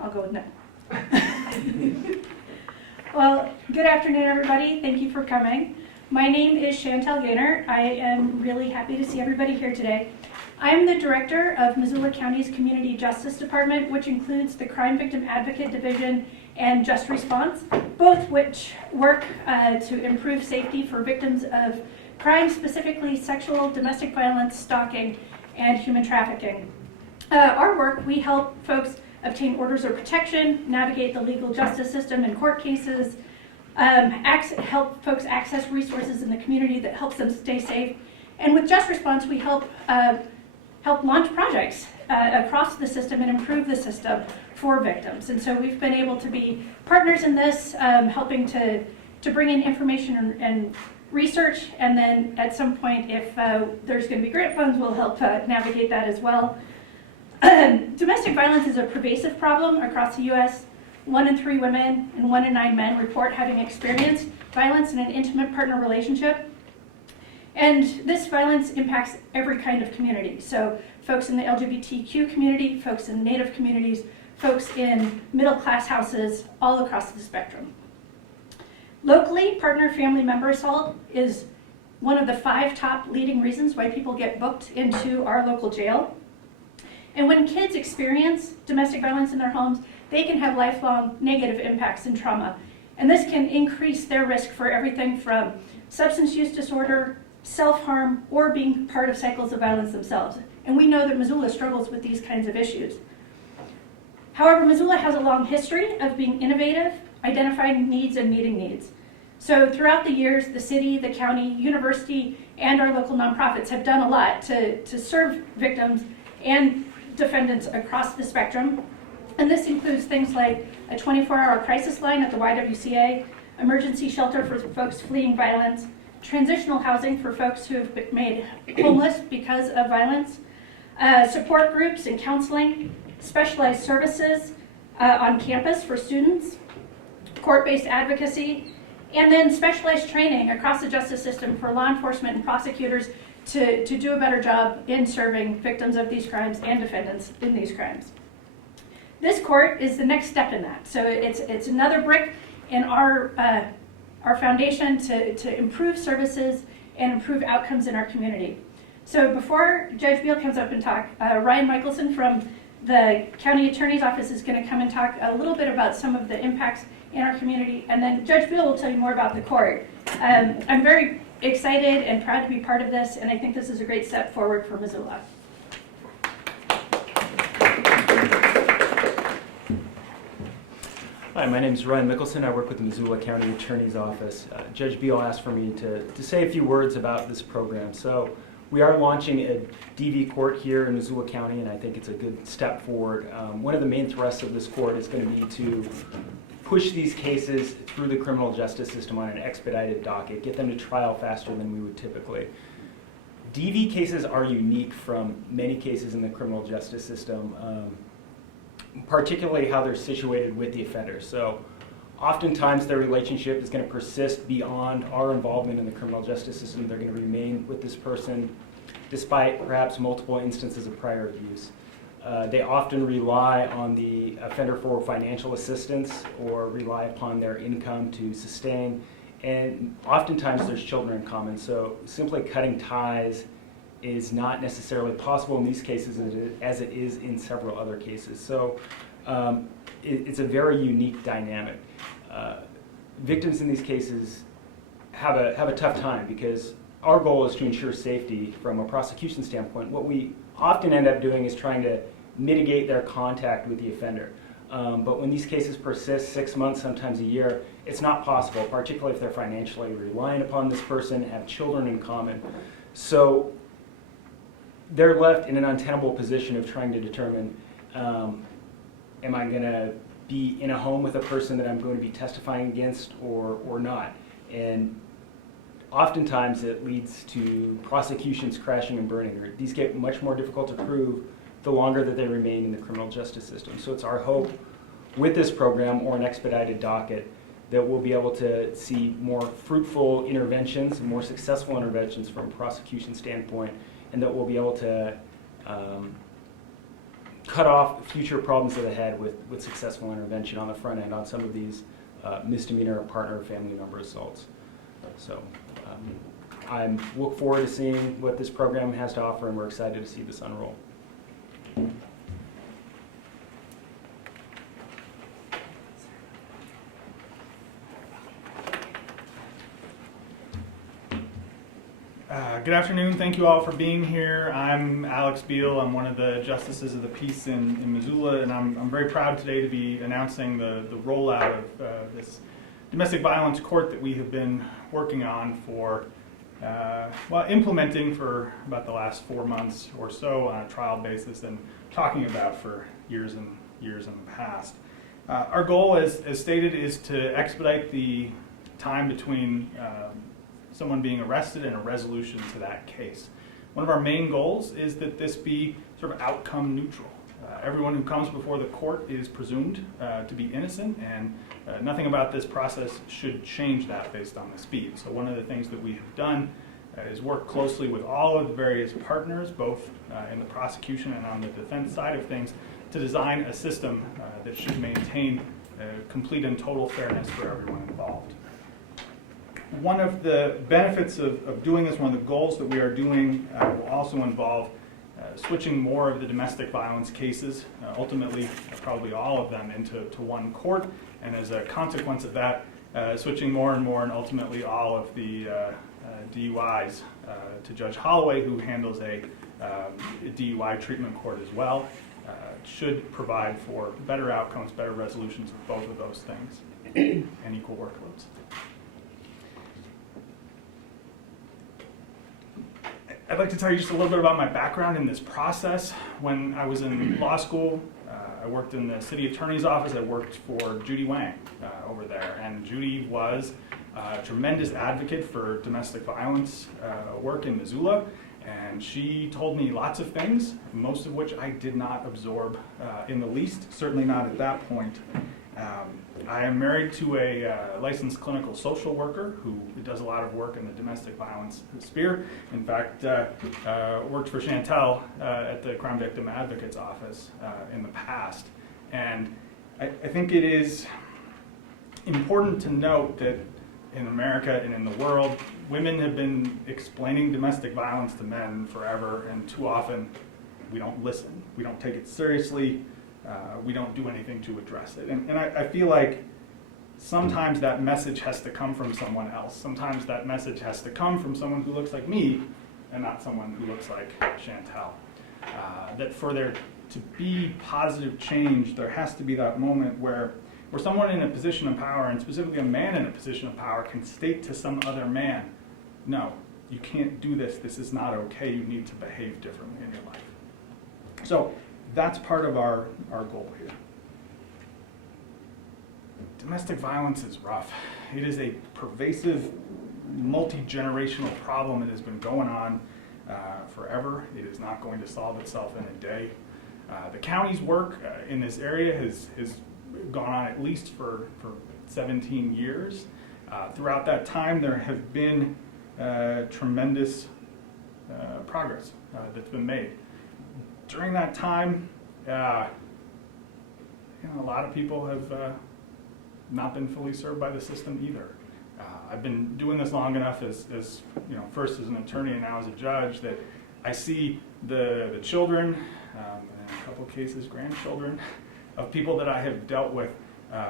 I'll go with no. Well, good afternoon, everybody. Thank you for coming. My name is Chantel Gaynor. I am really happy to see everybody here today. I am the director of Missoula County's Community Justice Department, which includes the Crime Victim Advocate Division and Just Response, both which work to improve safety for victims of crime, specifically sexual, domestic violence, stalking, and human trafficking. Our work, we help folks obtain orders of protection, navigate the legal justice system in court cases, help folks access resources in the community that helps them stay safe. And with Just Response, we help launch projects across the system and improve the system for victims. And so we've been able to be partners in this, helping to bring in information and research, and then at some point, if there's going to be grant funds, we'll help navigate that as well. Domestic violence is a pervasive problem across the U.S. 1 in 3 women and 1 in 9 men report having experienced violence in an intimate partner relationship. And this violence impacts every kind of community. So folks in the LGBTQ community, folks in Native communities, folks in middle-class houses, all across the spectrum. Locally, partner family member assault is one of the 5 top leading reasons why people get booked into our local jail. And when kids experience domestic violence in their homes, they can have lifelong negative impacts and trauma. And this can increase their risk for everything from substance use disorder, self-harm, or being part of cycles of violence themselves. And we know that Missoula struggles with these kinds of issues. However, Missoula has a long history of being innovative, identifying needs and meeting needs. So throughout the years, the city, the county, university, and our local nonprofits have done a lot to serve victims and defendants across the spectrum. And this includes things like a 24-hour crisis line at the YWCA, emergency shelter for folks fleeing violence, transitional housing for folks who have been made homeless because of violence, support groups and counseling, specialized services on campus for students, court-based advocacy, and then specialized training across the justice system for law enforcement and prosecutors to do a better job in serving victims of these crimes and defendants in these crimes. This court is the next step in that. So it's another brick in our foundation to improve services and improve outcomes in our community. So before Judge Beal comes up and talk, Ryan Michelson from the County Attorney's Office is going to come and talk a little bit about some of the impacts in our community, and then Judge Beal will tell you more about the court. I'm very excited and proud to be part of this, and I think this is a great step forward for Missoula. Hi, my name is Ryan Michelson. I work with the Missoula County Attorney's Office. Judge Beal asked for me to say a few words about this program. So we are launching a DV court here in Missoula County, and I think it's a good step forward. One of the main thrusts of this court is going to be to push these cases through the criminal justice system on an expedited docket, get them to trial faster than we would typically. DV cases are unique from many cases in the criminal justice system, particularly how they're situated with the offender. So oftentimes their relationship is going to persist beyond our involvement in the criminal justice system. They're going to remain with this person despite perhaps multiple instances of prior abuse. They often rely on the offender for financial assistance or rely upon their income to sustain. And oftentimes there's children in common. So simply cutting ties is not necessarily possible in these cases as it is in several other cases. So it's a very unique dynamic. Victims in these cases have a tough time because our goal is to ensure safety from a prosecution standpoint. What we often end up doing is trying to mitigate their contact with the offender. But when these cases persist 6 months, sometimes a year, it's not possible, particularly if they're financially reliant upon this person, have children in common. So they're left in an untenable position of trying to determine, am I going to be in a home with a person that I'm going to be testifying against or not? And oftentimes it leads to prosecutions crashing and burning. These get much more difficult to prove the longer that they remain in the criminal justice system. So it's our hope with this program or an expedited docket that we'll be able to see more fruitful interventions, more successful interventions from a prosecution standpoint, and that we'll be able to cut off future problems that they had with successful intervention on the front end on some of these misdemeanor partner or family member assaults. So I look forward to seeing what this program has to offer, and we're excited to see this unroll. Good afternoon. Thank you all for being here. I'm Alex Beal. I'm one of the justices of the peace in Missoula, and I'm very proud today to be announcing the rollout of this domestic violence court that we have been working on for, implementing for about the last 4 months or so on a trial basis and talking about for years and years in the past. Our goal, as stated, is to expedite the time between someone being arrested and a resolution to that case. One of our main goals is that this be sort of outcome neutral. Everyone who comes before the court is presumed to be innocent, and nothing about this process should change that based on the speed. So one of the things that we have done is work closely with all of the various partners, both in the prosecution and on the defense side of things, to design a system that should maintain complete and total fairness for everyone involved. One of the benefits of doing this, one of the goals that we are doing, will also involve switching more of the domestic violence cases, ultimately probably all of them, into one court, and as a consequence of that, switching more and more and ultimately all of the DUIs to Judge Holloway, who handles a DUI treatment court as well, should provide for better outcomes, better resolutions of both of those things, and equal workloads. I'd like to tell you just a little bit about my background in this process. When I was in law school, I worked in the city attorney's office. I worked for Judy Wang over there, and Judy was a tremendous advocate for domestic violence work in Missoula, and she told me lots of things, most of which I did not absorb in the least, certainly not at that point. I am married to a licensed clinical social worker who does a lot of work in the domestic violence sphere. In fact, worked for Chantel at the Crime Victim Advocate's office in the past. And I think it is important to note that in America and in the world, women have been explaining domestic violence to men forever, and too often we don't listen. We don't take it seriously. We don't do anything to address it. And I feel like sometimes that message has to come from someone else. Sometimes that message has to come from someone who looks like me and not someone who looks like Chantel. That for there to be positive change, there has to be that moment where someone in a position of power, and specifically a man in a position of power, can state to some other man, no, you can't do this. This is not okay. You need to behave differently in your life. So that's part of our goal here. Domestic violence is rough. It is a pervasive, multi-generational problem that has been going on forever. It is not going to solve itself in a day. The county's work in this area has gone on at least for 17 years. Throughout that time, there have been tremendous progress that's been made. During that time, a lot of people have not been fully served by the system either. I've been doing this long enough as first as an attorney and now as a judge, that I see the children, and in a couple of cases grandchildren, of people that I have dealt with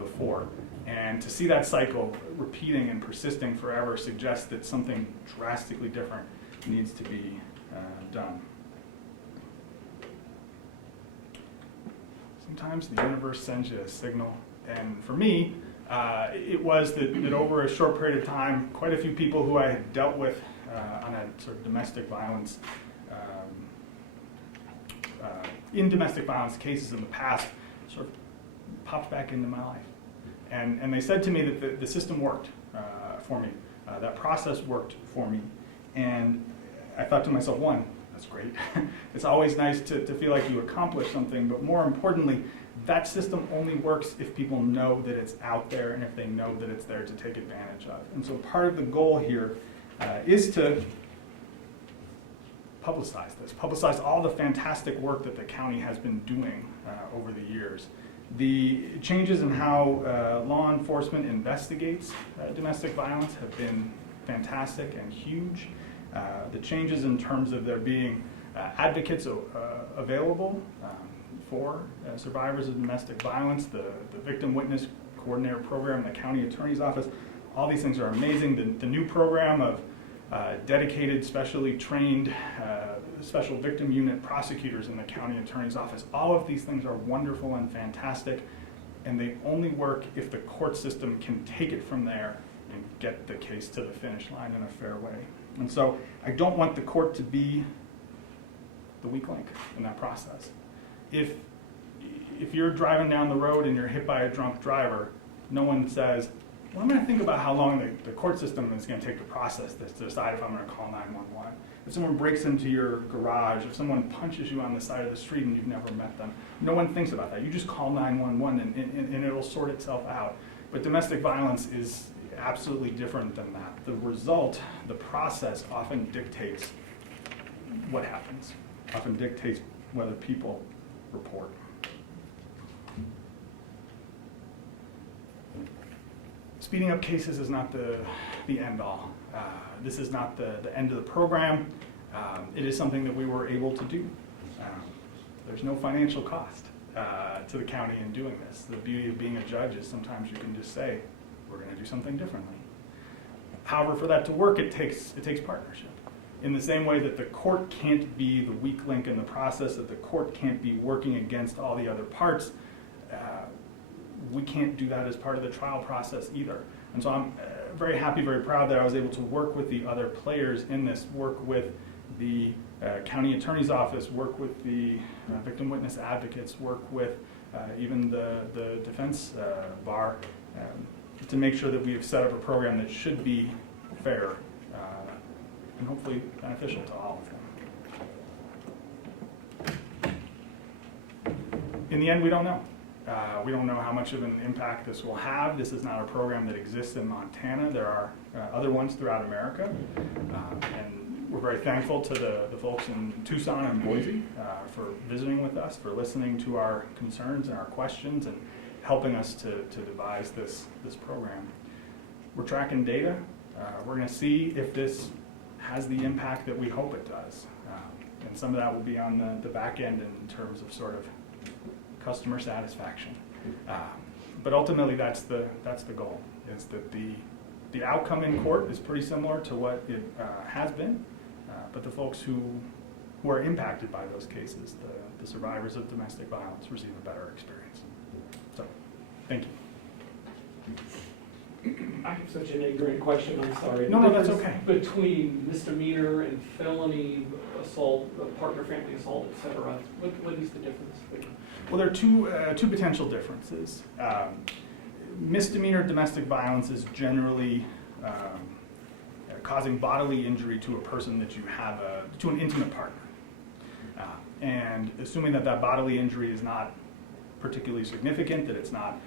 before. And to see that cycle repeating and persisting forever suggests that something drastically different needs to be done. Sometimes the universe sends you a signal, and for me, it was that over a short period of time, quite a few people who I had dealt with on a sort of domestic violence, in domestic violence cases in the past, sort of popped back into my life. And they said to me that the system worked for me. That process worked for me. And I thought to myself, one, that's great. It's always nice to feel like you accomplished something, but more importantly, that system only works if people know that it's out there and if they know that it's there to take advantage of. And so part of the goal here is to publicize this, publicize all the fantastic work that the county has been doing over the years. The changes in how law enforcement investigates domestic violence have been fantastic and huge. The changes in terms of there being advocates available for survivors of domestic violence, the Victim Witness Coordinator Program, the County Attorney's Office, all these things are amazing. The new program of dedicated, specially trained special victim unit prosecutors in the County Attorney's Office, all of these things are wonderful and fantastic, and they only work if the court system can take it from there and get the case to the finish line in a fair way. And so I don't want the court to be the weak link in that process. If you're driving down the road and you're hit by a drunk driver, no one says, well, I'm going to think about how long the court system is going to take to process this to decide if I'm going to call 911. If someone breaks into your garage, if someone punches you on the side of the street and you've never met them, no one thinks about that. You just call 911 and it'll sort itself out. But domestic violence is absolutely different than that. The result, the process often dictates what happens, often dictates whether people report. Speeding up cases is not the end all. This is not the end of the program. It is something that we were able to do. There's no financial cost to the county in doing this. The beauty of being a judge is sometimes you can just say, we're going to do something differently. However, for that to work, it takes partnership. In the same way that the court can't be the weak link in the process, that the court can't be working against all the other parts, we can't do that as part of the trial process either. And so I'm very happy, very proud that I was able to work with the other players in this, work with the county attorney's office, work with the victim witness advocates, work with even the defense bar to make sure that we have set up a program that should be fair and hopefully beneficial to all of them. In the end, we don't know. We don't know how much of an impact this will have. This is not a program that exists in Montana. There are other ones throughout America. And we're very thankful to the folks in Tucson and Boise for visiting with us, for listening to our concerns and our questions and helping us to devise this program. We're tracking data. We're going to see if this has the impact that we hope it does. And some of that will be on the back end in terms of sort of customer satisfaction. But ultimately that's the goal, is that the outcome in court is pretty similar to what it has been, but the folks who are impacted by those cases, the survivors of domestic violence, receive a better experience. So, thank you. I have such an ignorant question, I'm sorry. No, that's okay. Between misdemeanor and felony assault, partner family assault, etc., what is the difference? Well, there are two potential differences. Misdemeanor domestic violence is generally causing bodily injury to a person that you have to an intimate partner. And assuming that bodily injury is not particularly significant, that it's not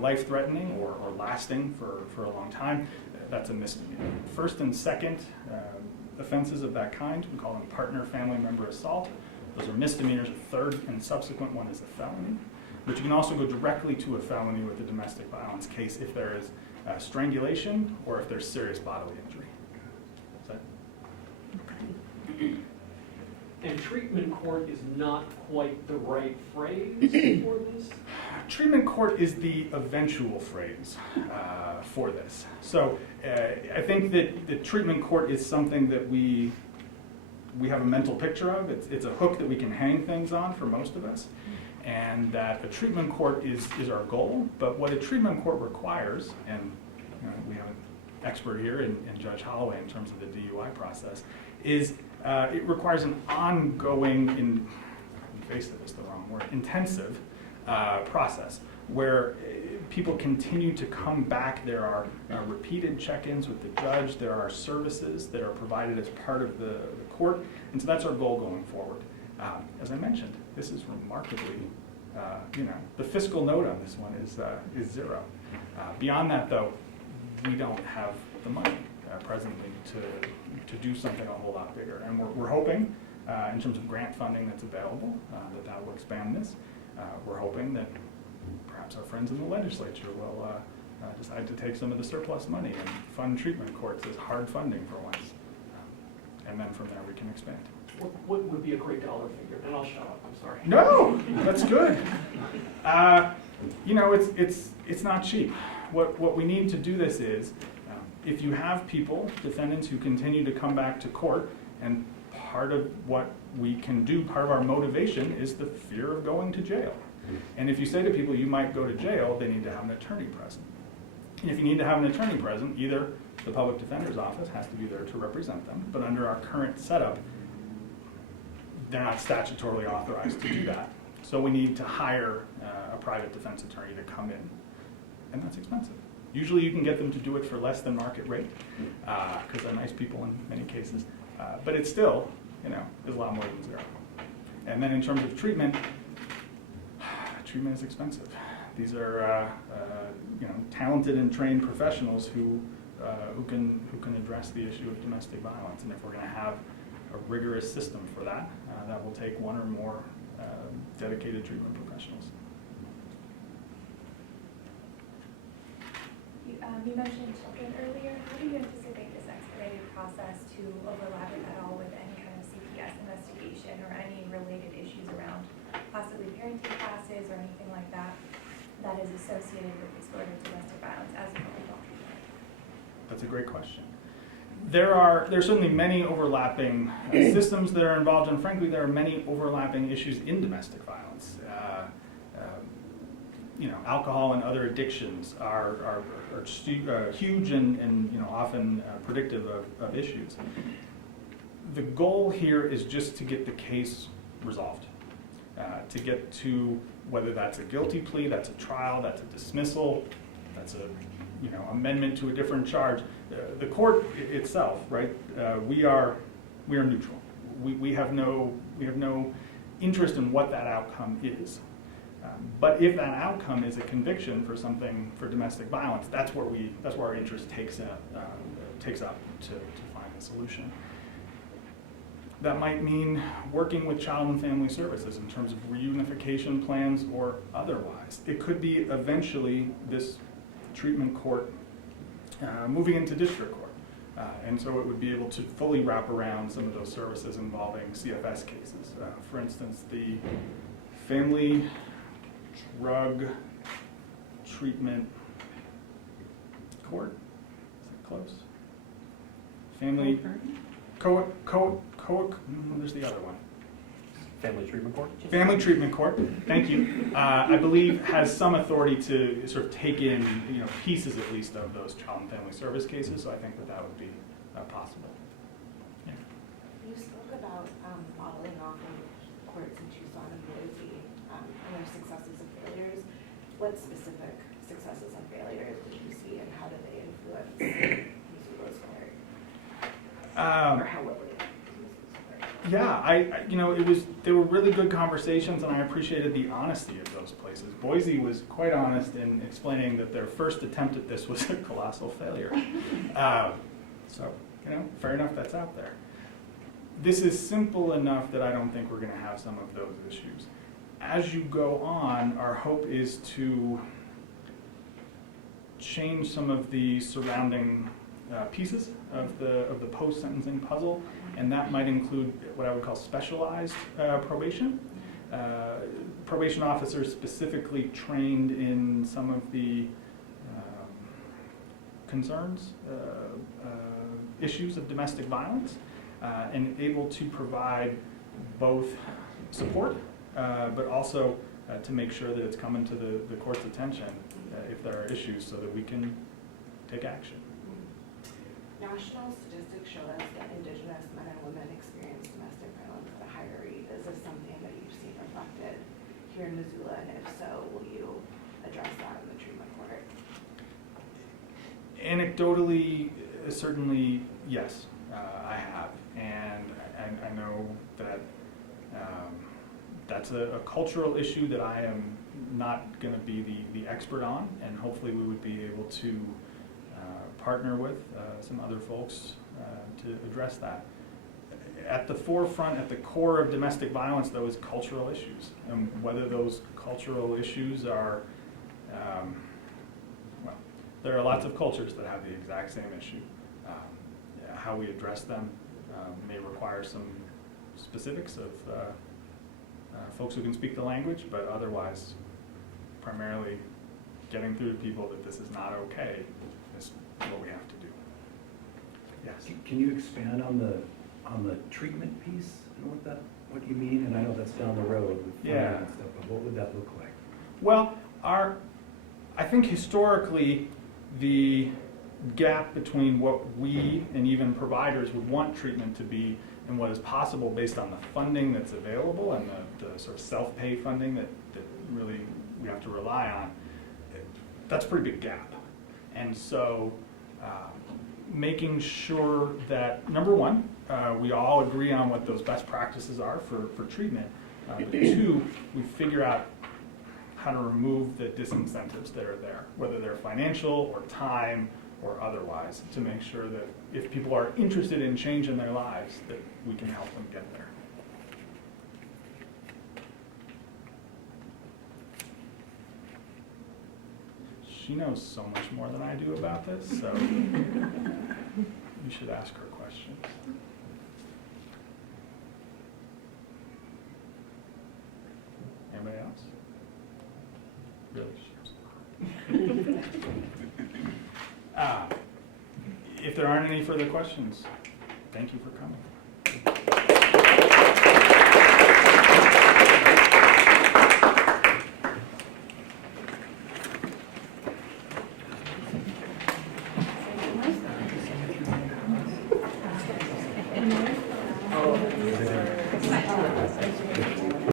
life-threatening or lasting for a long time, that's a misdemeanor. First and second offenses of that kind, we call them partner family member assault. Those are misdemeanors. A third and subsequent one is a felony. But you can also go directly to a felony with a domestic violence case if there is strangulation or if there's serious bodily injury. Is that? And treatment court is not quite the right phrase for this? Treatment court is the eventual phrase for this. So I think that the treatment court is something that we have a mental picture of. It's a hook that we can hang things on for most of us. And that the treatment court is our goal. But what a treatment court requires, and we have an expert here in Judge Holloway in terms of the DUI process, is it requires an ongoing, invasive is the wrong word, intensive process where people continue to come back. There are repeated check-ins with the judge. There are services that are provided as part of the court. And so that's our goal going forward. As I mentioned, this is remarkably, the fiscal note on this one is zero. Beyond that, though, we don't have the money presently to do something a whole lot bigger. And we're hoping in terms of grant funding that's available, that will expand this. We're hoping that perhaps our friends in the legislature will decide to take some of the surplus money and fund treatment courts as hard funding for once. And then from there we can expand. What would be a great dollar figure? And I'll shut up, I'm sorry. No, that's good. You know, it's not cheap. What we need to do this is, if you have people, defendants, who continue to come back to court, and part of what we can do, part of our motivation is the fear of going to jail. And if you say to people you might go to jail, they need to have an attorney present. And if you need to have an attorney present, either the public defender's office has to be there to represent them, but under our current setup, they're not statutorily authorized to do that. So we need to hire a private defense attorney to come in, and that's expensive. Usually you can get them to do it for less than market rate, because they're nice people in many cases. But it's still, you know, is a lot more than zero. And then in terms of treatment, treatment is expensive. These are you know, talented and trained professionals who can address the issue of domestic violence. And if we're going to have a rigorous system for that, that will take one or more dedicated treatment professionals. You mentioned children earlier. How do you anticipate this expedited process to overlap, if at all, with any kind of CPS investigation or any related issues around possibly parenting classes or anything like that that is associated with exposure to domestic violence as an adult treatment? That's a great question. There's certainly many overlapping systems that are involved, and frankly, there are many overlapping issues in domestic violence. You know, alcohol and other addictions are huge and you know, often predictive of issues. The goal here is just to get the case resolved, to get to whether that's a guilty plea, that's a trial, that's a dismissal, that's a amendment to a different charge. The court itself, right? We are neutral. We have no interest in what that outcome is. But if that outcome is a conviction for something for domestic violence, that's where our interest takes up to find a solution. That might mean working with Child and Family Services in terms of reunification plans or otherwise. It could be eventually this treatment court moving into district court. And so it would be able to fully wrap around some of those services involving CFS cases. For instance, the Family Drug Treatment Court, is it close? Family, there's the other one. Family Treatment Court? Family Treatment Court, thank you. I believe has some authority to sort of take in, you know, pieces at least of those child and family service cases, so I think that would be possible. Yeah. You spoke about modeling off of courts in Tucson and Boise and their successes and failures. What specific successes and failures did you see, and how did they influence Missoula's court? Or how will they? Yeah, they were really good conversations, and I appreciated the honesty of those places. Boise was quite honest in explaining that their first attempt at this was a colossal failure. So, you know, fair enough, that's out there. This is simple enough that I don't think we're going to have some of those issues. As you go on, our hope is to change some of the surrounding pieces of the post-sentencing puzzle, and that might include what I would call specialized probation. Probation officers specifically trained in some of the concerns, issues of domestic violence, and able to provide both support, but also to make sure that it's coming to the court's attention if there are issues, so that we can take action. National statistics show us that Indigenous men and women experience domestic violence at a higher rate. Is this something that you've seen reflected here in Missoula, and if so, will you address that in the treatment court? Anecdotally, certainly, yes, I have, and I know that that's a cultural issue that I am not going to be the expert on, and hopefully we would be able to partner with some other folks to address that. At the forefront, at the core of domestic violence, though, is cultural issues. And whether those cultural issues are, well, there are lots of cultures that have the exact same issue. How we address them may require some specifics of folks who can speak the language, but otherwise, primarily getting through to people that this is not okay is what we have to do. Yes. Can you expand on the treatment piece and what you mean? And I know that's down the road with funding Yeah. and stuff, but what would that look like? Well, I think historically, the gap between what we and even providers would want treatment to be and what is possible based on the funding that's available and the sort of self-pay funding that really we have to rely on, that's a pretty big gap. And so making sure that, number one, we all agree on what those best practices are for treatment. But two, we figure out how to remove the disincentives that are there, whether they're financial or time or otherwise, to make sure that if people are interested in changing their lives, that we can help them get there. She knows so much more than I do about this, so you should ask her questions. Anybody else? Really? If there aren't any further questions, thank you for coming.